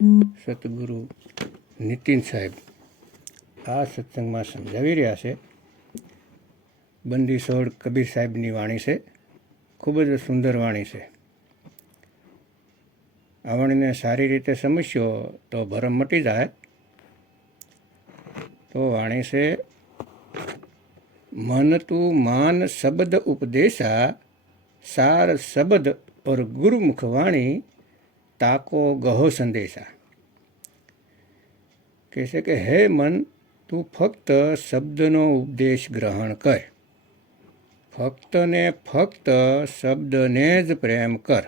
સતગુરુ નીતિન સાહેબ આ સત્સંગમાં સમજાવી રહ્યા છે. બંદી છોડ કબીર સાહેબની વાણી છે. ખૂબ જ સુંદર વાણી છે. આ વાણીને સારી રીતે સમજશો તો ભરમ મટી જાય. તો વાણી છે, મન તું માન શબ્દ ઉપદેશા, સાર શબ્દ और ગુરુમુખ વાણી, તાકો ગહો સંદેશા. કહે છે કે હે મન, તું ફક્ત શબ્દનો ઉપદેશ ગ્રહણ કર. ફક્ત ને ફક્ત શબ્દને જ પ્રેમ કર.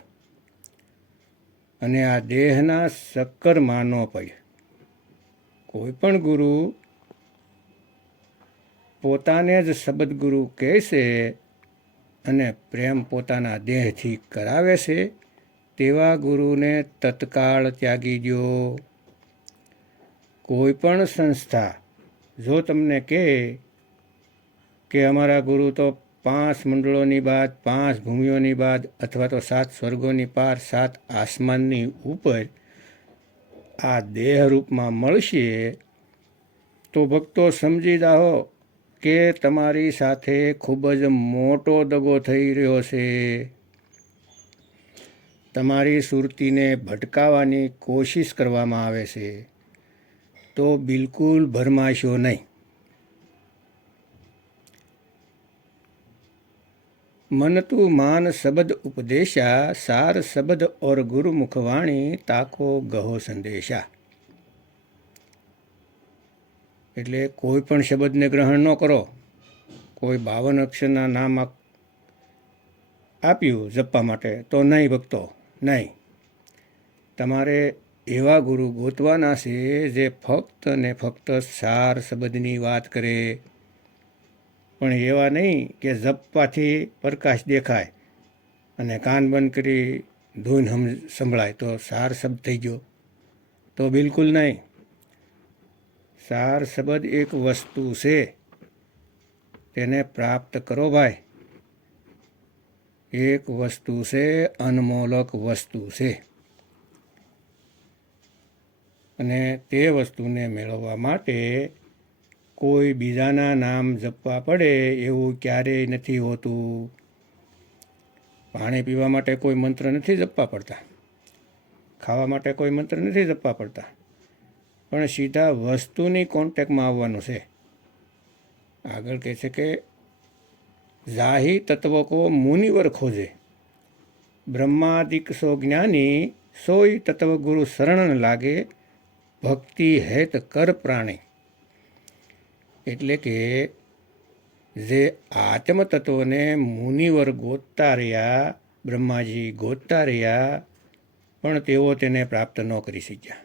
અને આ દેહના ચક્કરમાં ન પડ. કોઈ પણ ગુરુ પોતાને જ શબ્દ ગુરુ કહે છે અને પ્રેમ પોતાના દેહથી કરાવે છે, તેવા ગુરુને તત્કાળ ત્યાગી દો. કોઈ પણ સંસ્થા જો તમને કહે કે અમારા ગુરુ તો 5 મંડળોની બાદ, 5 ભૂમિઓની બાદ, અથવા તો 7 સ્વર્ગોની પાર, 7 આસમાનની ઉપર આ દેહ રૂપમાં મળશે, તો ભક્તો સમજી જાઓ કે તમારી સાથે ખૂબ જ મોટો દગો થઈ રહ્યો છે. તમારી સુરતીને ભટકાવવાની કોશિશ કરવામાં આવે છે. તો બિલકુલ ભરમાશો નહીં. મન તું માન શબ્દ ઉપદેશા, સાર શબ્દ और ગુરુમુખ વાણી, તાકો ગહો સંદેશા. એટલે કોઈ પણ શબ્દને ગ્રહણ ન કરો. કોઈ 52 અક્ષરના નામ આપ્યું જપવા માટે તો નહીં ભક્તો, નહીં. તમારે એવા ગુરુ ગોતવાના છે જે ફક્ત ને ફક્ત સાર શબ્દની વાત કરે. પણ એવા નહીં કે જપવાથી પ્રકાશ દેખાય અને કાન બંધ કરી ધૂન સંભળાય તો સાર શબ્દ થઈ ગયો. તો બિલકુલ નહીં. સાર શબ્દ એક વસ્તુ છે, તેને પ્રાપ્ત કરો ભાઈ. એક વસ્તુ છે, અનમોલક વસ્તુ છે. અને તે વસ્તુને મેળવવા માટે કોઈ બીજાના નામ જપવા પડે એવું ક્યારેય નથી હોતું. પાણી પીવા માટે કોઈ મંત્ર નથી જપવા પડતા. ખાવા માટે કોઈ મંત્ર નથી જપવા પડતા. પણ સીધા વસ્તુની કોન્ટેક્ટમાં આવવાનું છે. આગળ કહે છે કે જાહી તત્વ કો મુનિવર ખોજે, બ્રહ્માદિક સો જ્ઞાની, સોઈ તત્વ ગુરુ શરણ લાગે, ભક્તિ હેત કર પ્રાણી. એટલે કે જે આત્મ તત્વને મુનિવર ગોતતા રહ્યા, બ્રહ્માજી ગોતતા રહ્યા, પણ તેઓ તેને પ્રાપ્ત ન કરી શક્યા.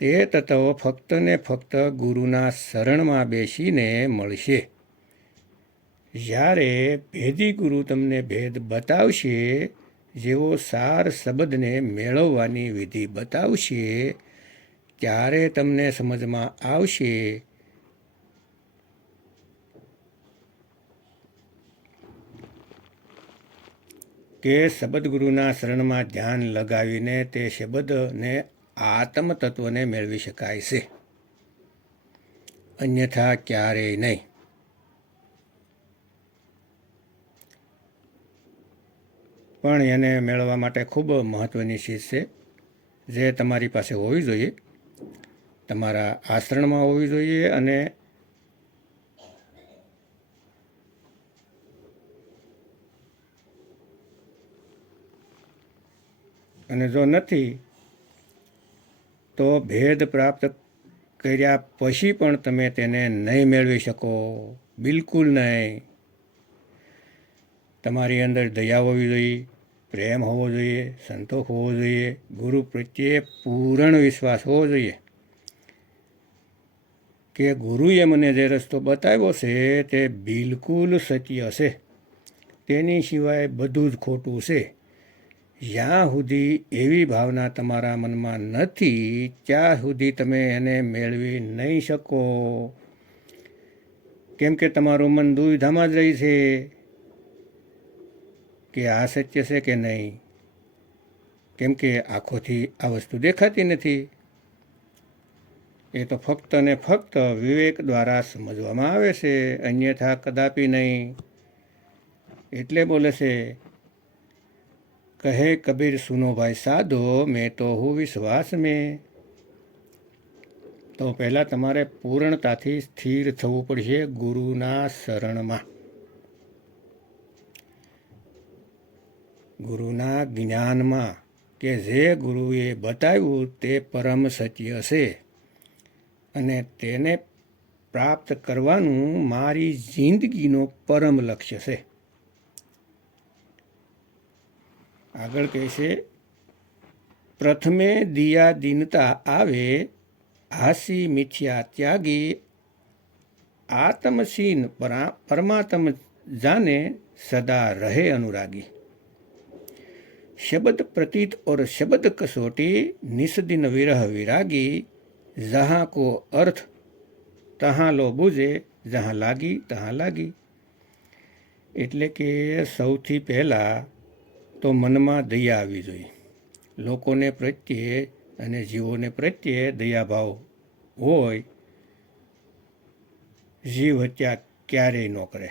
તે તત્વ ફક્ત ને ફક્ત ગુરુના શરણમાં બેસીને મળશે. જ્યારે ભેદી ગુરુ તમને ભેદ બતાવશે, જેવો સાર શબ્દને મેળવવાની વિધિ બતાવશે, ત્યારે તમને સમજમાં આવશે કે સબદગુરુના શરણમાં ધ્યાન લગાવીને તે શબ્દને આત્મ તત્વને મેળવી શકાય છે, અન્યથા ક્યારેય નહીં. પણ એને મેળવવા માટે ખૂબ મહત્ત્વની ચીજ છે, જે તમારી પાસે હોવી જોઈએ, તમારા આશ્રમમાં હોવી જોઈએ. અને જો નથી તો ભેદ પ્રાપ્ત કર્યા પછી પણ તમે તેને નહીં મેળવી શકો, બિલકુલ નહીં. તમારી અંદર દયા હોવી જોઈએ, પ્રેમ હોવો જોઈએ, સંતોષ હોવો જોઈએ, ગુરુ પ્રત્યે પૂર્ણ વિશ્વાસ હોવો જોઈએ કે ગુરુએ મને જે રસ્તો બતાવ્યો છે તે બિલકુલ સત્ય છે, તેની સિવાય બધું જ ખોટું છે. જ્યાં સુધી એવી ભાવના તમારા મનમાં નથી, ત્યાં સુધી તમે એને મેળવી નહીં શકો. કેમ કે તમારું મન દુવિધામાં જ રહી છે કે આ સત્ય છે કે નહીં, કેમ કે આંખોથી આ વસ્તુ દેખાતી નથી. એ તો ફક્ત ને ફક્ત વિવેક દ્વારા સમજવામાં આવે છે, અન્યથા કદાપી નહીં. એટલે બોલે છે, કહે કબીર સુનો ભાઈ સાધો, મેં તો હું વિશ્વાસ મેં. તો પહેલાં તમારે પૂર્ણતાથી સ્થિર થવું પડશે ગુરુના શરણમાં, ગુરુના જ્ઞાનમાં, કે જે ગુરુએ બતાવ્યું તે પરમ સત્ય છે અને તેને પ્રાપ્ત કરવાનું મારી જિંદગીનો પરમ લક્ષ્ય છે. આગળ કહે છે, પ્રથમે દિયા દીનતા આવે, હાસી મિથ્યા ત્યાગી, આત્મસીન પરમાત્મ જાને, સદા રહે અનુરાગી. शब्द प्रतीत और शब्द कसोटी, निस दिन विरह विरागी, जहाँ को अर्थ तहाँ लो बूझे, जहाँ लागी तहाँ लागी. એટલે કે સૌથી પહેલાં તો મનમાં દયા આવવી જોઈએ. લોકોને પ્રત્યે અને જીવોને પ્રત્યે દયાભાવ હોય. જીવ હત્યા ક્યારેય ન કરે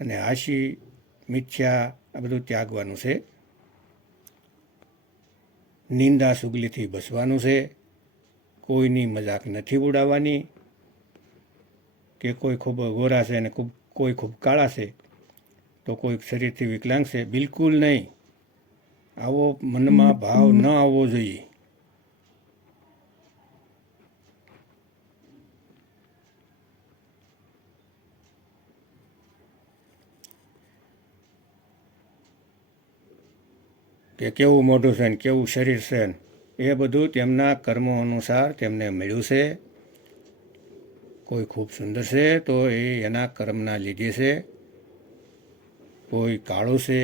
અને હાસી મિથ્યા આ બધું ત્યાગવાનું છે. નિંદા સુગલીથી બસવાનું છે. કોઈની મજાક નથી ઉડાવવાની, કે કોઈ ખૂબ ગોરા છે અને કોઈ ખૂબ કાળા છે, તો કોઈ શરીરથી વિકલાંગ છે, બિલકુલ નહીં. આવો મનમાં ભાવ ન આવવો જોઈએ. કે કેવું મોઢું છે ને કેવું શરીર છે ને એ બધું તેમના કર્મો અનુસાર તેમને મળ્યું છે. કોઈ ખૂબ સુંદર છે તો એ એના કર્મના લીધે છે. કોઈ કાળું છે,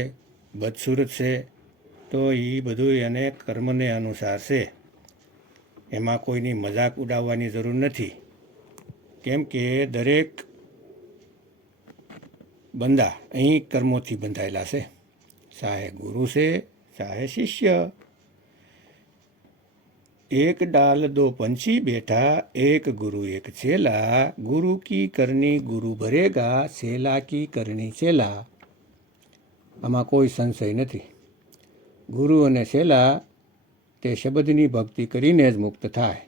બદસુરત છે, તો એ બધું એને કર્મને અનુસાર છે. એમાં કોઈની મજાક ઉડાવવાની જરૂર નથી, કેમ કે દરેક બંદા અહીં કર્મોથી બંધાયેલા છે. ચાહે ગુરુ છે, चाहे शिष्य. एक डाल दो पंछी बैठा, एक गुरु एक चेला, गुरु की करनी गुरु भरेगा, चेला की करनी चेला. આમાં કોઈ સંશય નથી. ગુરુ અને ચેલા તે શબ્દની ભક્તિ કરીને જ મુક્ત થાય,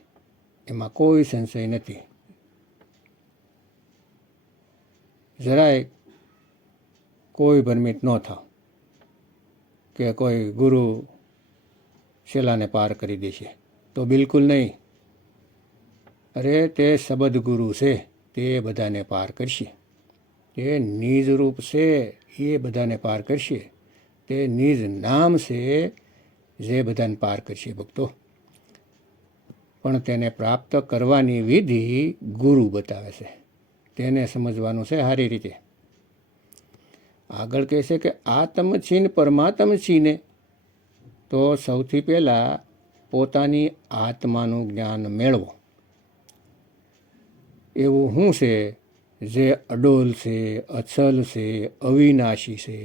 એમાં કોઈ સંશય નથી. જરાય કોઈ ભ્રમિત ન થાવ કે કોઈ ગુરુ શેલાને પાર કરી દેશે, તો બિલકુલ નહીં. અરે તે શબ્દ ગુરુ છે, તે બધાને પાર કરશે. તે નિજ રૂપ છે, એ બધાને પાર કરશે. તે નિજ નામ છે, જે બધાને પાર કરશે ભક્તો. પણ તેને પ્રાપ્ત કરવાની વિધિ ગુરુ બતાવે છે, તેને સમજવાનું છે સારી રીતે. આગળ કહે છે કે આત્મછીન પરમાત્મ છીને, તો સૌથી પહેલાં પોતાની આત્માનું જ્ઞાન મેળવો. એવું શું છે જે અડોલ છે, અચલ છે, અવિનાશી છે?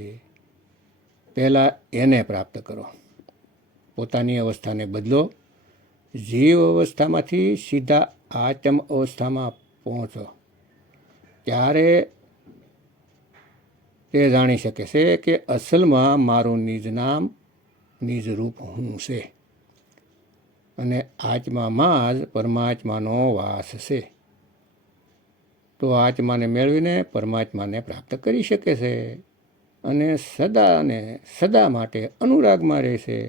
પહેલાં એને પ્રાપ્ત કરો. પોતાની અવસ્થાને બદલો. જીવ અવસ્થામાંથી સીધા આત્મ અવસ્થામાં પહોંચો, ત્યારે તે જાણી શકે છે કે અસલમાં મારું નિજ નામ, નિજ રૂપ હું છે, અને આત્મામાં જ પરમાત્માનો વાસ છે. તો આત્માને મેળવીને પરમાત્માને પ્રાપ્ત કરી શકે છે અને સદાને સદા માટે અનુરાગમાં રહેશે,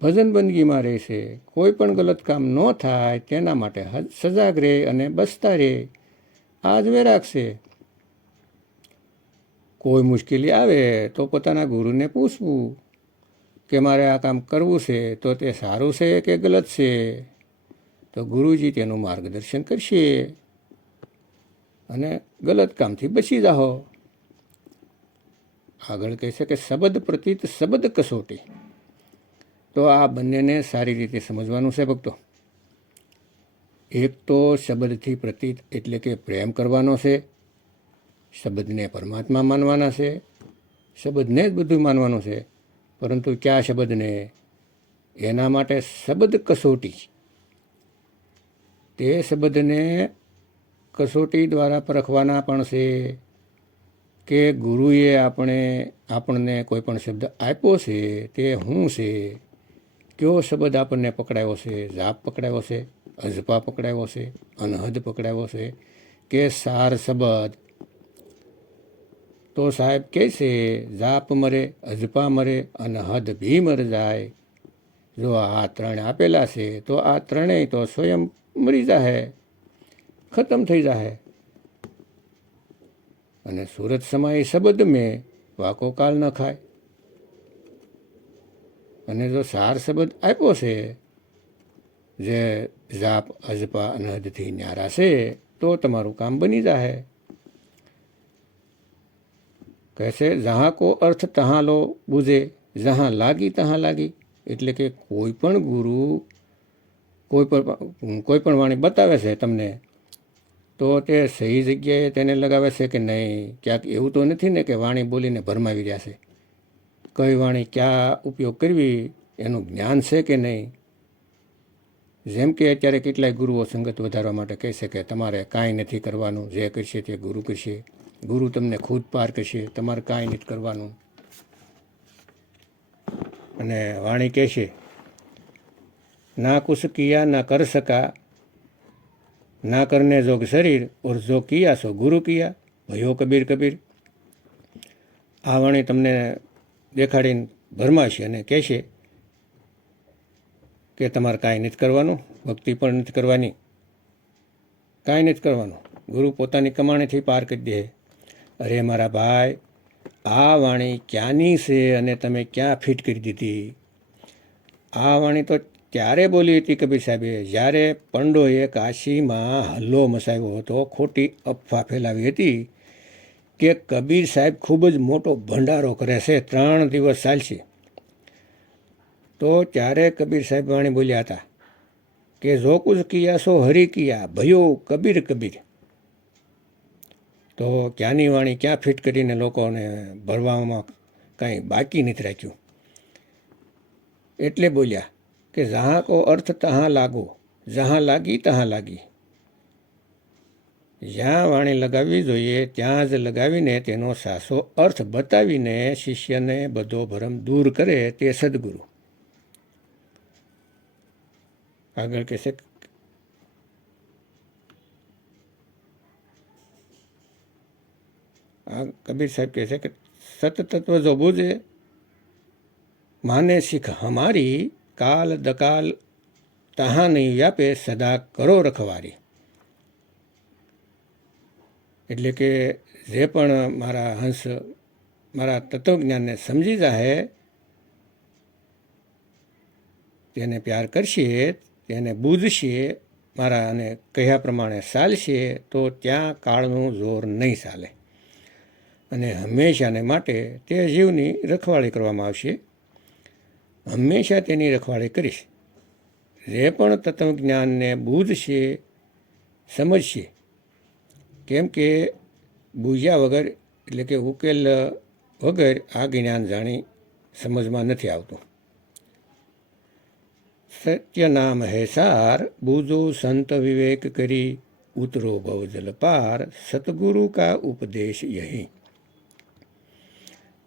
ભજન બંદગીમાં રહેશે. કોઈ પણ ગલત કામ ન થાય તેના માટે સજાગ રહે અને બસતા રહે. આ જ વૈરાગ છે. કોઈ મુશ્કેલી આવે તો પોતાના ગુરુને પૂછવું કે મારે આ કામ કરવું છે, તો તે સારું છે કે ગલત છે? તો ગુરુજી તેનું માર્ગદર્શન કરશે અને ગલત કામથી બચી જાઓ. આગળ કહે છે કે શબ્દ પ્રતીત શબ્દ કસોટી. તો આ બંનેને સારી રીતે સમજવાનું છે ભક્તો. એક તો શબ્દથી પ્રતીત એટલે કે પ્રેમ કરવાનો છે, શબ્દને પરમાત્મા માનવાના છે, શબ્દને જ બધું માનવાનું છે. પરંતુ કયા શબ્દને? એના માટે શબ્દ કસોટી, તે શબ્દને કસોટી દ્વારા પરખવાના પણ છે કે ગુરુએ આપણને કોઈ પણ શબ્દ આપ્યો છે તે શું છે, કયો શબ્દ આપણને પકડાયો છે? જાપ પકડાયો છે, અજપા પકડાયો છે, અનહદ પકડાયો છે કે સાર શબ્દ? તો સાહેબ કહે છે જાપ મરે, અજપા મરે, અનહદ ભી મર જાય. જો આ ત્રણ આપેલા છે તો આ ત્રણેય તો સ્વયં મરી જાહે, ખતમ થઈ જાહે. અને સુરત સમાય શબ્દ મેં વાકો કાલ ન ખાય. અને જો સાર શબ્દ આપ્યો છે જે જાપ અજપા અનહદથી ન્યારા છે તો તમારું કામ બની જાહે. કહેશે જહાં કો અર્થ તહાં લો બુઝે, જહાં લાગી તહાં લાગી. એટલે કે કોઈ પણ ગુરુ કોઈ પણ વાણી બતાવે છે તમને, તો તે સહી જગ્યાએ તેને લગાવે છે કે નહીં? ક્યાંક એવું તો નથી ને કે વાણી બોલીને ભરમાવી રહ્યા છે? કઈ વાણી ક્યાં ઉપયોગ કરવી એનું જ્ઞાન છે કે નહીં? જેમ કે અત્યારે કેટલાય ગુરુઓ સંગત વધારવા માટે કહે છે કે તમારે કાંઈ નથી કરવાનું, જે કરશે તે ગુરુ કરશે, ગુરુ તમને ખુદ પાર કરશે, તમારે કાંઈ નથી કરવાનું. અને વાણી કહેશે ના કુછ કિયા ના કર સકા, ના કરને જોગ શરીર ઓર જો કિયા સો ગુરુ કિયા, ભયો કબીર કબીર. આ વાણી તમને દેખાડીને ભરમાશે અને કહેશે કે તમારે કાંઈ નથી કરવાનું, ભક્તિ પણ નથી કરવાની, કાંઈ નથી કરવાનું, ગુરુ પોતાની કમાણીથી પાર કરી દે. અરે મારા ભાઈ, આ વાણી ક્યાંની છે અને તમે ક્યાં ફિટ કરી દીધી? આ વાણી તો ત્યારે બોલી હતી કબીર સાહેબે જ્યારે પંડોએ કાશીમાં હલ્લો મચાવ્યો હતો, ખોટી અફવા ફેલાવી હતી કે કબીર સાહેબ ખૂબ જ મોટો ભંડારો કરે છે, 3 દિવસ ચાલશે. તો ત્યારે કબીર સાહેબ વાણી બોલ્યા હતા કે જો કુછ કિયા સો હરી કિયા, ભયો કબીર કબીર. તો ક્યાંની વાણી ક્યાં ફિટ કરીને લોકોને ભરવામાં કાંઈ બાકી નથી રાખ્યું. એટલે બોલ્યા કે જહાં કો અર્થ તહાં લાગો, જહાં લાગી તહાં લાગી. જ્યાં વાણી લગાવવી જોઈએ ત્યાં જ લગાવીને તેનો સાચો અર્થ બતાવીને શિષ્યને બધો ભરમ દૂર કરે તે સદગુરુ. આગળ કહેશે કબીર સાહેબ કહે છે કે સત તત્વ જો બુझे માને શીખ હમારી, કાલ દકાલ તહાં નહીં વ્યાપે, સદા કરો રખવારી. એટલે કે જે પણ મારા હંસ મારા તત્વજ્ઞાનને સમજી જાહે, તેને પ્યાર કરશે, તેને બૂઝશે, મારા અને કહ્યા પ્રમાણે ચાલશે, તો ત્યાં કાળનું જોર નહીં ચાલે. અને હંમેશાને માટે તે જીવની રખવાળી કરવામાં આવશે. હંમેશા તેની રખવાળી કરીશ. જે પણ તત્વજ્ઞાનને બૂઝશે, સમજશે, કેમ કે બૂઝ્યા વગર એટલે કે ઉકેલ વગર આ જ્ઞાન જાણી સમજમાં નથી આવતું. સત્ય નામ હે સાર, બૂઝો સંત વિવેક કરી, ઉતરો ભવ જલ પાર, સતગુરુ કા ઉપદેશ યહી.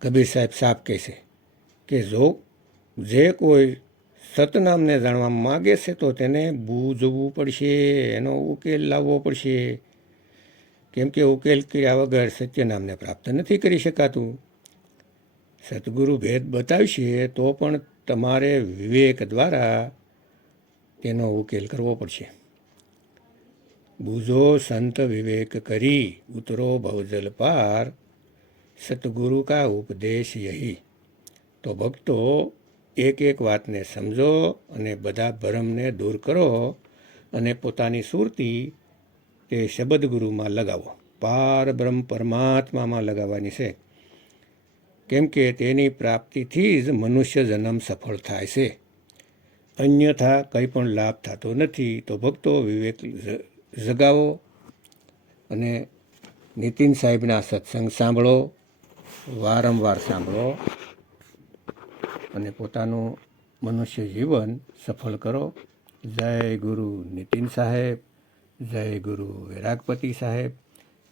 કબીર સાહેબ સાફ કહે છે કે જે કોઈ સતનામને જાણવા માગે છે તો તેને બૂઝવું પડશે, એનો ઉકેલ લાવવો પડશે. કેમ કે ઉકેલ કર્યા વગર સત્યનામને પ્રાપ્ત નથી કરી શકાતું. સદગુરુ ભેદ બતાવશે તો પણ તમારે વિવેક દ્વારા તેનો ઉકેલ કરવો પડશે. બૂઝો સંત વિવેક કરી, ઉતરો ભવજલ પાર, સતગુરુ કા ઉપદેશ યહી. તો ભક્તો એક એક વાતને સમજો અને બધા ભરમને દૂર કરો અને પોતાની સુરતી તે શબ્દ ગુરુમાં લગાવો, પાર બ્રહ્મ પરમાત્મામાં લગાવવાની છે. કેમ કે તેની પ્રાપ્તિથી જ મનુષ્ય જન્મ સફળ થાય છે, અન્યથા કંઈ પણ લાભ થતો નથી. તો ભક્તો વિવેક જગાવો અને નીતિન સાહેબના સત્સંગ સાંભળો, વારંવાર સાંભળો અને પોતાનું મનુષ્ય જીવન સફળ કરો. જય ગુરુ નીતિન સાહેબ, જય ગુરુ વિરાગપતિ સાહેબ,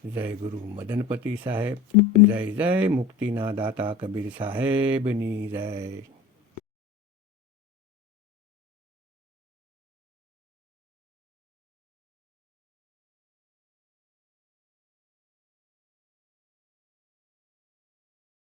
જય ગુરુ મદનપતિ સાહેબ, જય જય મુક્તિના દાતા કબીર સાહેબની જય.